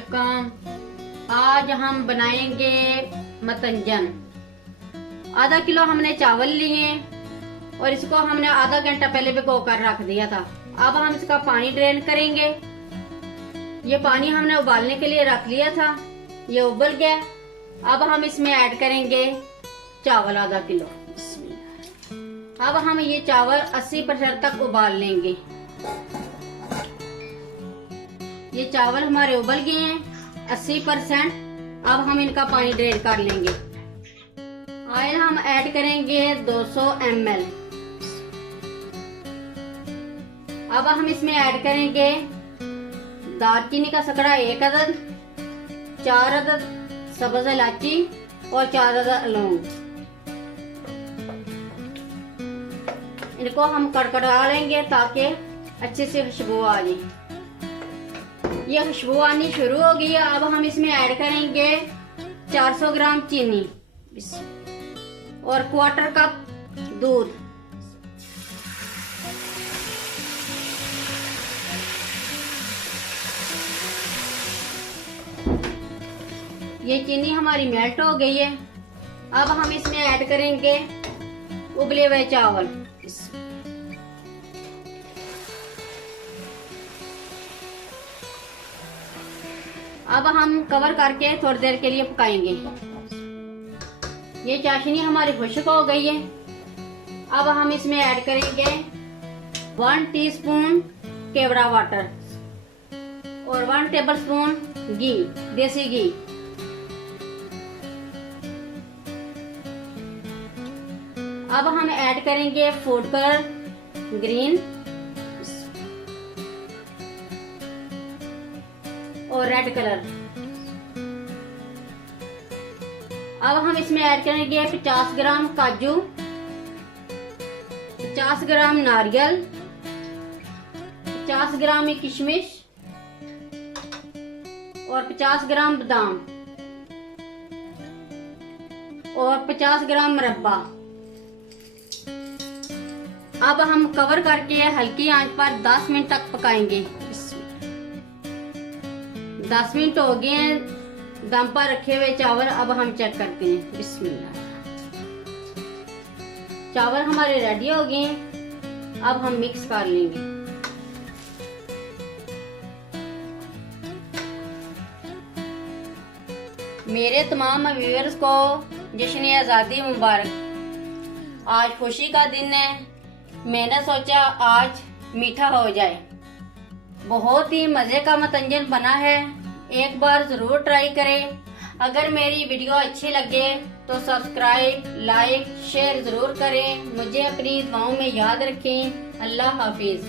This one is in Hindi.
वेलकम। आज हम बनाएंगे मतंजन। आधा किलो हमने चावल लिए और इसको हमने आधा घंटा पहले भिगो कर रख दिया था। अब हम इसका पानी ड्रेन करेंगे। ये पानी हमने उबालने के लिए रख लिया था, ये उबल गया। अब हम इसमें ऐड करेंगे चावल आधा किलो। अब हम ये चावल 80% तक उबाल लेंगे। ये चावल हमारे उबल गए हैं 80%। अब हम इनका पानी ड्रेन कर लेंगे। ऑयल हम ऐड करेंगे 200 ml। अब हम इसमें ऐड करेंगे दालचीनी का सकड़ा 1 अदद, 4 अदद सब्ज इलायची और 4 अदद लौंग। इनको हम कड़कड़ा लेंगे ताकि अच्छे से खुशबू आ जाए। ये खुशबू आनी शुरू हो गई है। अब हम इसमें ऐड करेंगे 400 ग्राम चीनी और 1/4 कप दूध। ये चीनी हमारी मेल्ट हो गई है। अब हम इसमें ऐड करेंगे उबले हुए चावल। अब हम कवर करके थोड़ी देर के लिए पकाएंगे। ये चाशनी हमारी खुश्क हो गई है। अब हम इसमें ऐड करेंगे 1 टीस्पून केवड़ा वाटर और 1 टेबलस्पून घी, देसी घी। अब हम ऐड करेंगे फूड कलर ग्रीन और रेड कलर। अब हम इसमें ऐड करेंगे 50 ग्राम काजू, 50 ग्राम नारियल, 50 ग्राम किशमिश और 50 ग्राम बादाम और 50 ग्राम मुरब्बा। अब हम कवर करके हल्की आंच पर 10 मिनट तक पकाएंगे। 10 मिनट हो गए हैं दम पर रखे हुए चावल। अब हम चेक करते हैं। बिस्मिल्लाह। चावल हमारे रेडी हो गए हैं। अब हम मिक्स कर लेंगे। मेरे तमाम व्यूअर्स को जश्न आज़ादी मुबारक। आज खुशी का दिन है। मैंने सोचा आज मीठा हो जाए। बहुत ही मजे का मतंजन बना है। एक बार जरूर ट्राई करें। अगर मेरी वीडियो अच्छी लगे तो सब्सक्राइब, लाइक, शेयर जरूर करें। मुझे अपनी दुआओं में याद रखें। अल्लाह हाफिज।